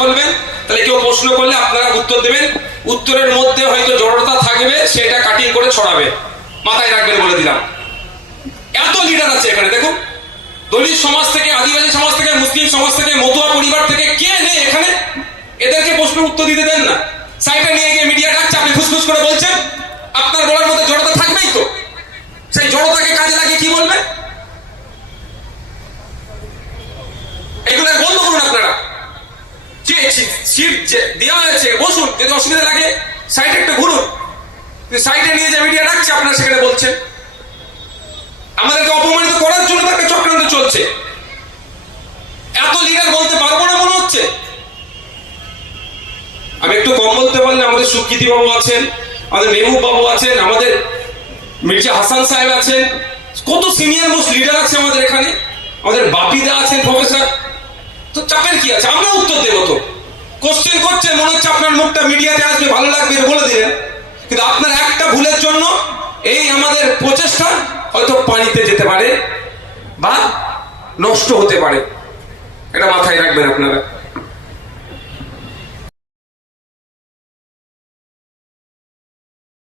বলবেন, তাহলে কেউ প্রশ্ন করলে আপনারা উত্তর দেবেন, উত্তরের মধ্যে হয়তো জড়তা থাকবে, সেটা কাটিং করে ছড়াবে, মাথায় রাখবেন বলে দিলাম। এত লিডার আছে এখানে দেখুন, দলিত সমাজ থেকে, আদিবাসী সমাজ থেকে, মুসলিম সমাজ থেকে, মতুয়া পরিবার থেকে, কে নেই এখানে? এদেরকে প্রশ্নের উত্তর দিতে দেন না। সাইডে নিয়ে গিয়ে মিডিয়া ডাকছে, আপনি ফুসফুস করে বলছেন, আপনার বলার মধ্যে জড়তা থাকবেই তো, সেই জড়তাকে কাজে লাগিয়ে কি বলবেন? এগুলো বন্ধ করুন আপনারা। সিট দেওয়া হয়েছে, বসুন, যদি অসুবিধা লাগে সাইডে একটু ঘুরুন। সাইডে নিয়ে যে মিডিয়া ডাকছে, আপনারা সেখানে বলছেন। আমাদেরকে অপমানিত করার জন্য একটা চক্রান্ত চলছে। এত লিডার বলতে পারবো না মনে হচ্ছে। আমি একটু কম বলতে পারলে আমাদের সুকৃতি বাবু আছেন, আমাদের মেহবুব বাবু আছেন, আমাদের মির্জা হাসান সাহেব আছেন, কত সিনিয়র মোস্ট লিডার আছে আমাদের এখানে, আমাদের বাপিদা আছেন, প্রফেসর। তো চাপের কি আছে? আমরা উত্তর দেবো। তো কোশ্চেন করছেন, মনে হচ্ছে আপনার মুখটা মিডিয়াতে আসবে, ভালো লাগবে, বলে দিলেন। কিন্তু আপনার একটা ভুলের জন্য এই আমাদের প্রচেষ্টা হয়তো পানিতে যেতে পারে বা নষ্ট হতে পারে। এটা মাথায় রাখবেন আপনারা।